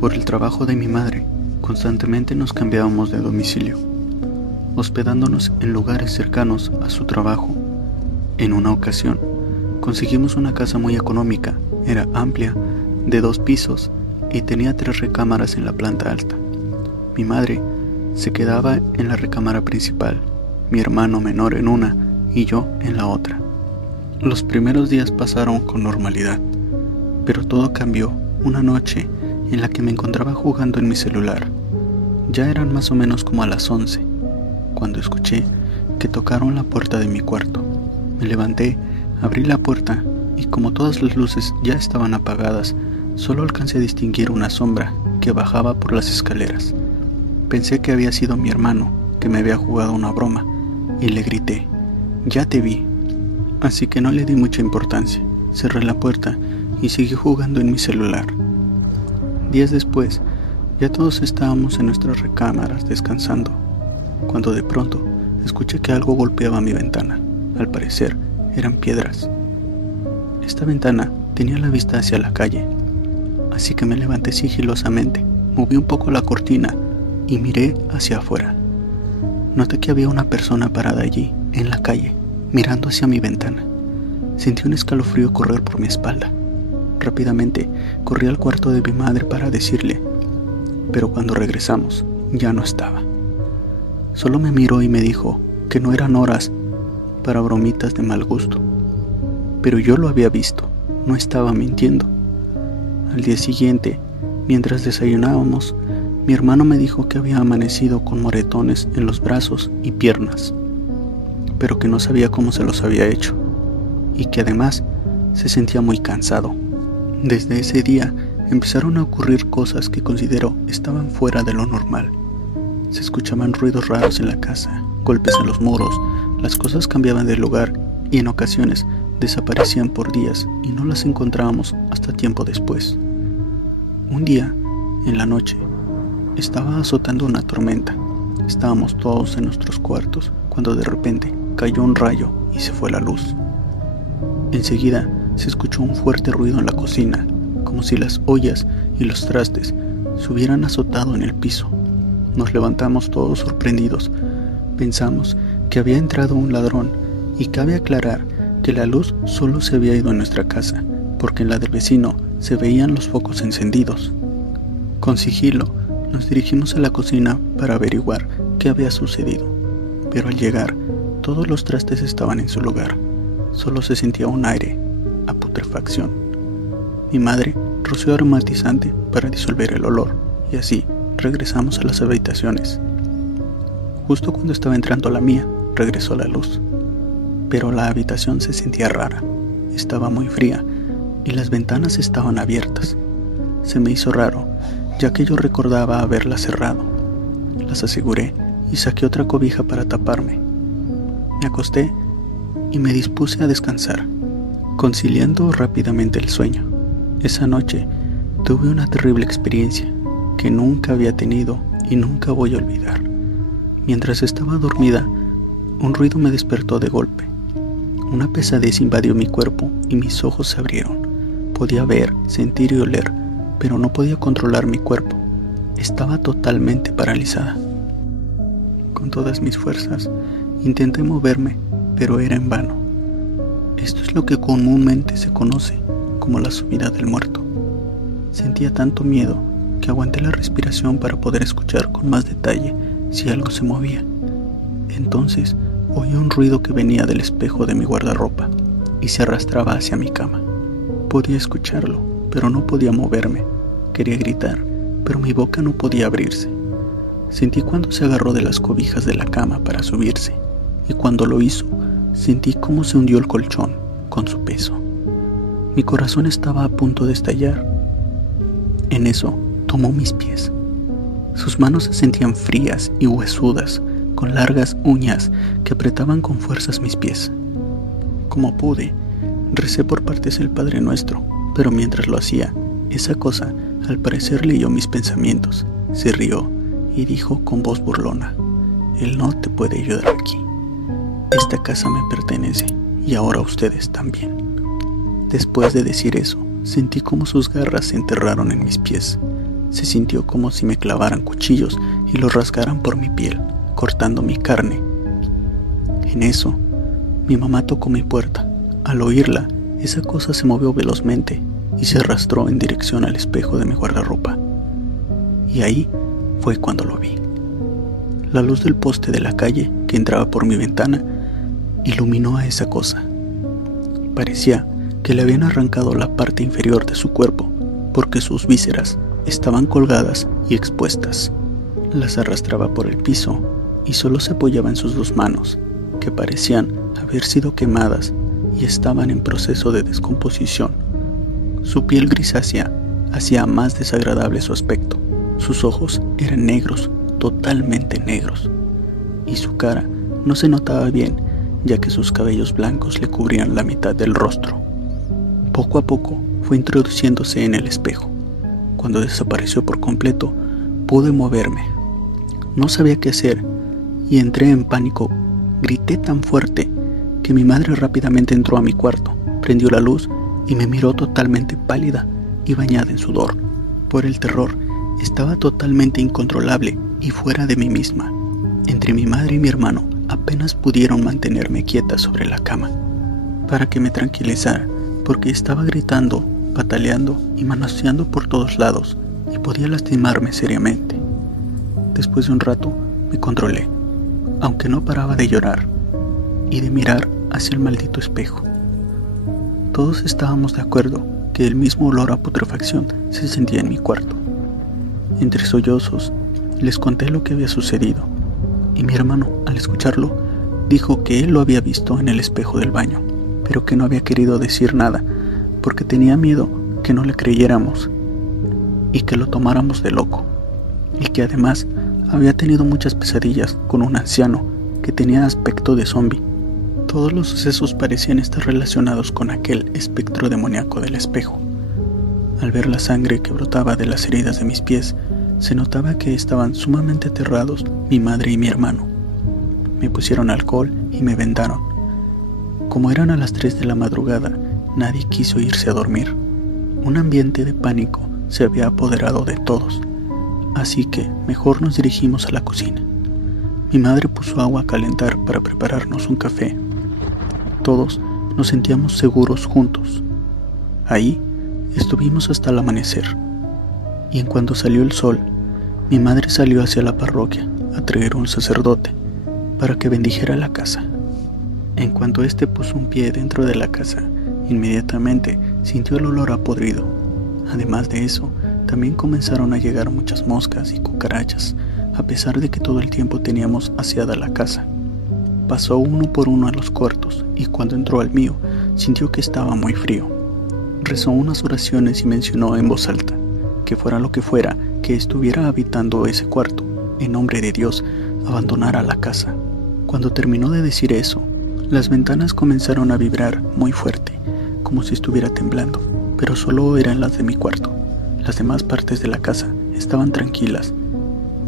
Por el trabajo de mi madre, constantemente nos cambiábamos de domicilio, hospedándonos en lugares cercanos a su trabajo. En una ocasión, conseguimos una casa muy económica, era amplia, de 2 pisos y tenía 3 recámaras en la planta alta. Mi madre se quedaba en la recámara principal, mi hermano menor en una y yo en la otra. Los primeros días pasaron con normalidad, pero todo cambió una noche en la que me encontraba jugando en mi celular. Ya eran más o menos como a las 11, cuando escuché que tocaron la puerta de mi cuarto. Me levanté, abrí la puerta y como todas las luces ya estaban apagadas, solo alcancé a distinguir una sombra que bajaba por las escaleras. Pensé que había sido mi hermano, que me había jugado una broma, y le grité: «Ya te vi». Así que no le di mucha importancia, cerré la puerta y seguí jugando en mi celular. Días después, ya todos estábamos en nuestras recámaras descansando, cuando de pronto escuché que algo golpeaba mi ventana. Al parecer, eran piedras. Esta ventana tenía la vista hacia la calle, así que me levanté sigilosamente, moví un poco la cortina y miré hacia afuera. Noté que había una persona parada allí, en la calle, mirando hacia mi ventana. Sentí un escalofrío correr por mi espalda. Rápidamente corrí al cuarto de mi madre para decirle, pero cuando regresamos ya no estaba. Solo me miró y me dijo que no eran horas para bromitas de mal gusto. Pero yo lo había visto, no estaba mintiendo. Al día siguiente, mientras desayunábamos, mi hermano me dijo que había amanecido con moretones en los brazos y piernas, pero que no sabía cómo se los había hecho, y que además se sentía muy cansado. Desde ese día empezaron a ocurrir cosas que considero estaban fuera de lo normal. Se escuchaban ruidos raros en la casa, golpes en los muros, las cosas cambiaban de lugar y en ocasiones desaparecían por días y no las encontrábamos hasta tiempo después. Un día, en la noche, estaba azotando una tormenta. Estábamos todos en nuestros cuartos cuando de repente cayó un rayo y se fue la luz. Enseguida se escuchó un fuerte ruido en la cocina, como si las ollas y los trastes se hubieran azotado en el piso. Nos levantamos todos sorprendidos. Pensamos que había entrado un ladrón, y cabe aclarar que la luz solo se había ido en nuestra casa, porque en la del vecino se veían los focos encendidos. Con sigilo nos dirigimos a la cocina para averiguar qué había sucedido, pero al llegar todos los trastes estaban en su lugar. Solo se sentía un aire a putrefacción. Mi madre roció aromatizante para disolver el olor y así regresamos a las habitaciones. Justo cuando estaba entrando a la mía, regresó la luz, pero la habitación se sentía rara, estaba muy fría y las ventanas estaban abiertas. Se me hizo raro, ya que yo recordaba haberlas cerrado. Las aseguré y saqué otra cobija para taparme. Me acosté y me dispuse a descansar, conciliando rápidamente el sueño. Esa noche tuve una terrible experiencia que nunca había tenido y nunca voy a olvidar. Mientras estaba dormida, un ruido me despertó de golpe. Una pesadez invadió mi cuerpo y mis ojos se abrieron. Podía ver, sentir y oler, pero no podía controlar mi cuerpo. Estaba totalmente paralizada. Con todas mis fuerzas, intenté moverme, pero era en vano. Esto es lo que comúnmente se conoce como la subida del muerto. Sentía tanto miedo que aguanté la respiración para poder escuchar con más detalle si algo se movía. Entonces oí un ruido que venía del espejo de mi guardarropa y se arrastraba hacia mi cama. Podía escucharlo, pero no podía moverme. Quería gritar, pero mi boca no podía abrirse. Sentí cuando se agarró de las cobijas de la cama para subirse, y cuando lo hizo, sentí cómo se hundió el colchón con su peso. Mi corazón estaba a punto de estallar. En eso, tomó mis pies. Sus manos se sentían frías y huesudas, con largas uñas que apretaban con fuerzas mis pies. Como pude, recé por partes el Padre Nuestro, pero mientras lo hacía, esa cosa al parecer leyó mis pensamientos, se rió y dijo con voz burlona: «Él no te puede ayudar aquí. Esta casa me pertenece y ahora ustedes también». Después de decir eso, sentí como sus garras se enterraron en mis pies. se sintió como si me clavaran cuchillos y los rasgaran por mi piel, cortando mi carne. En eso, mi mamá tocó mi puerta. Al oírla, esa cosa se movió velozmente y se arrastró en dirección al espejo de mi guardarropa. Y ahí fue cuando lo vi. La luz del poste de la calle que entraba por mi ventana iluminó a esa cosa. Parecía que le habían arrancado la parte inferior de su cuerpo, porque sus vísceras estaban colgadas y expuestas. Las arrastraba por el piso y solo se apoyaba en sus dos manos, que parecían haber sido quemadas y estaban en proceso de descomposición. Su piel grisácea hacía más desagradable su aspecto. Sus ojos eran negros, totalmente negros, y su cara no se notaba bien, ya que sus cabellos blancos le cubrían la mitad del rostro. Poco a poco fue introduciéndose en el espejo. Cuando desapareció por completo, pude moverme. No sabía qué hacer y entré en pánico. Grité tan fuerte que mi madre rápidamente entró a mi cuarto, prendió la luz y me miró totalmente pálida y bañada en sudor. Por el terror, estaba totalmente incontrolable y fuera de mí misma. Entre mi madre y mi hermano apenas pudieron mantenerme quieta sobre la cama para que me tranquilizara, porque estaba gritando, pataleando y manoseando por todos lados y podía lastimarme seriamente. Después de un rato me controlé, aunque no paraba de llorar y de mirar hacia el maldito espejo. Todos estábamos de acuerdo que el mismo olor a putrefacción se sentía en mi cuarto. Entre sollozos les conté lo que había sucedido y mi hermano, al escucharlo, dijo que él lo había visto en el espejo del baño, pero que no había querido decir nada porque tenía miedo que no le creyéramos y que lo tomáramos de loco, y que además había tenido muchas pesadillas con un anciano que tenía aspecto de zombi. Todos los sucesos parecían estar relacionados con aquel espectro demoníaco del espejo. Al ver la sangre que brotaba de las heridas de mis pies, se notaba que estaban sumamente aterrados mi madre y mi hermano. Me pusieron alcohol y me vendaron. Como eran a las 3 de la madrugada, nadie quiso irse a dormir. Un ambiente de pánico se había apoderado de todos, así que mejor nos dirigimos a la cocina. Mi madre puso agua a calentar para prepararnos un café. Todos nos sentíamos seguros juntos. Ahí estuvimos hasta el amanecer, y en cuanto salió el sol, mi madre salió hacia la parroquia a traer un sacerdote para que bendijera la casa. En cuanto éste puso un pie dentro de la casa, inmediatamente sintió el olor a podrido. Además de eso, también comenzaron a llegar muchas moscas y cucarachas, a pesar de que todo el tiempo teníamos aseada la casa. Pasó uno por uno a los cuartos y cuando entró al mío, sintió que estaba muy frío. Rezó unas oraciones y mencionó en voz alta que fuera lo que fuera que estuviera habitando ese cuarto, en nombre de Dios, abandonara la casa. Cuando terminó de decir eso, las ventanas comenzaron a vibrar muy fuerte, como si estuviera temblando, pero solo eran las de mi cuarto. Las demás partes de la casa estaban tranquilas.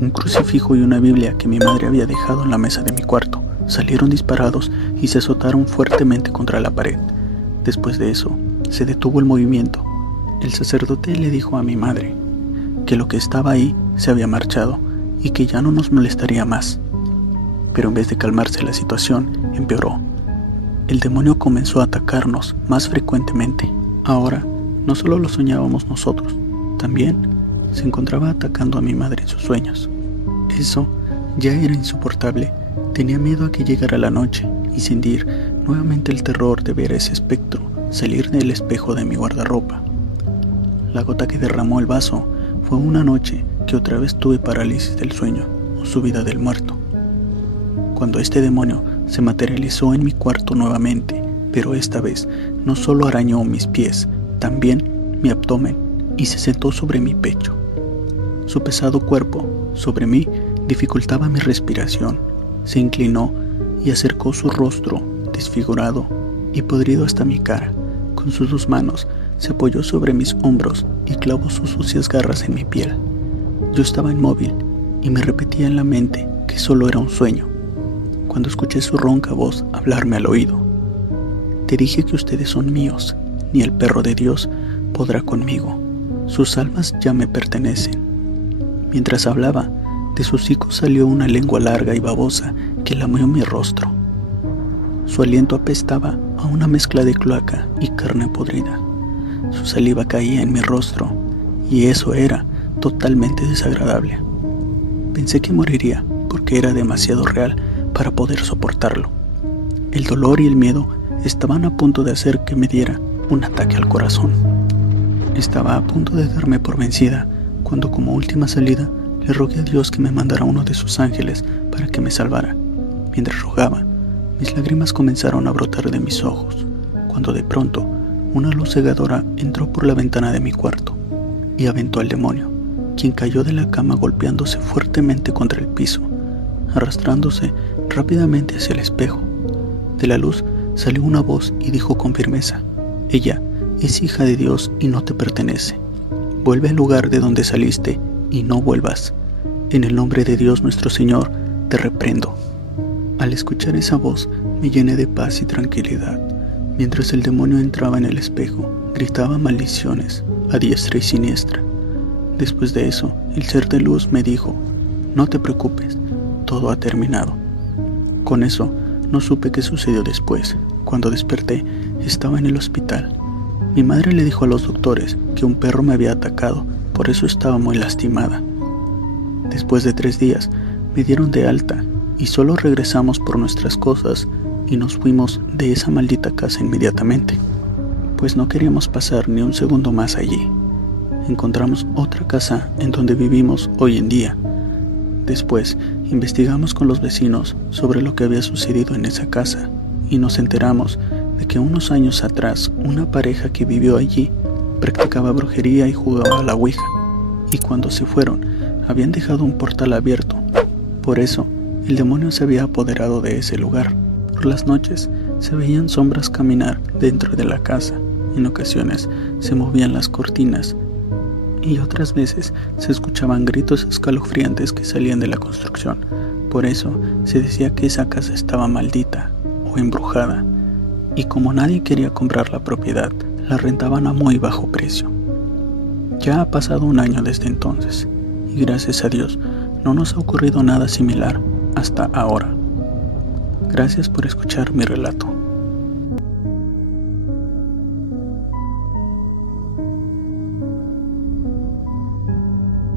Un crucifijo y una Biblia que mi madre había dejado en la mesa de mi cuarto salieron disparados y se azotaron fuertemente contra la pared. Después de eso, se detuvo el movimiento. El sacerdote le dijo a mi madre que lo que estaba ahí se había marchado y que ya no nos molestaría más. Pero en vez de calmarse la situación, empeoró. El demonio comenzó a atacarnos más frecuentemente. Ahora, no solo lo soñábamos nosotros, también se encontraba atacando a mi madre en sus sueños. Eso ya era insoportable. Tenía miedo a que llegara la noche y sentir nuevamente el terror de ver a ese espectro salir del espejo de mi guardarropa. La gota que derramó el vaso fue una noche que otra vez tuve parálisis del sueño o subida del muerto. Cuando este demonio se materializó en mi cuarto nuevamente, pero esta vez no solo arañó mis pies, también mi abdomen y se sentó sobre mi pecho. Su pesado cuerpo sobre mí dificultaba mi respiración. Se inclinó y acercó su rostro desfigurado y podrido hasta mi cara. Con sus dos manos se apoyó sobre mis hombros y clavó sus sucias garras en mi piel. Yo estaba inmóvil y me repetía en la mente que solo era un sueño, cuando escuché su ronca voz hablarme al oído. Te dije que ustedes son míos, ni el perro de Dios podrá conmigo. Sus almas ya me pertenecen. Mientras hablaba, de su hocico salió una lengua larga y babosa que lamió mi rostro. Su aliento apestaba a una mezcla de cloaca y carne podrida. Su saliva caía en mi rostro y eso era totalmente desagradable. Pensé que moriría porque era demasiado real para poder soportarlo. El dolor y el miedo estaban a punto de hacer que me diera un ataque al corazón. Estaba a punto de darme por vencida cuando, como última salida, le rogué a Dios que me mandara uno de sus ángeles para que me salvara. Mientras rogaba, mis lágrimas comenzaron a brotar de mis ojos, cuando de pronto una luz cegadora entró por la ventana de mi cuarto y aventó al demonio, quien cayó de la cama golpeándose fuertemente contra el piso, arrastrándose rápidamente hacia el espejo. De la luz salió una voz y dijo con firmeza: «Ella es hija de Dios y no te pertenece. Vuelve al lugar de donde saliste y no vuelvas. En el nombre de Dios nuestro Señor, te reprendo». Al escuchar esa voz, me llené de paz y tranquilidad. Mientras el demonio entraba en el espejo, gritaba maldiciones a diestra y siniestra. Después de eso, el ser de luz me dijo: «No te preocupes, todo ha terminado». Con eso, no supe qué sucedió después. Cuando desperté, estaba en el hospital. Mi madre le dijo a los doctores que un perro me había atacado, por eso estaba muy lastimada. Después de 3 días, me dieron de alta y solo regresamos por nuestras cosas y nos fuimos de esa maldita casa inmediatamente, pues no queríamos pasar ni un segundo más allí. Encontramos otra casa en donde vivimos hoy en día. Después, investigamos con los vecinos sobre lo que había sucedido en esa casa y nos enteramos de que unos años atrás una pareja que vivió allí practicaba brujería y jugaba a la ouija, y cuando se fueron habían dejado un portal abierto. Por eso, el demonio se había apoderado de ese lugar. Por las noches se veían sombras caminar dentro de la casa. En ocasiones se movían las cortinas y otras veces se escuchaban gritos escalofriantes que salían de la construcción. Por eso se decía que esa casa estaba maldita o embrujada, y como nadie quería comprar la propiedad, la rentaban a muy bajo precio. Ya ha pasado un año desde entonces, y gracias a Dios no nos ha ocurrido nada similar hasta ahora. Gracias por escuchar mi relato.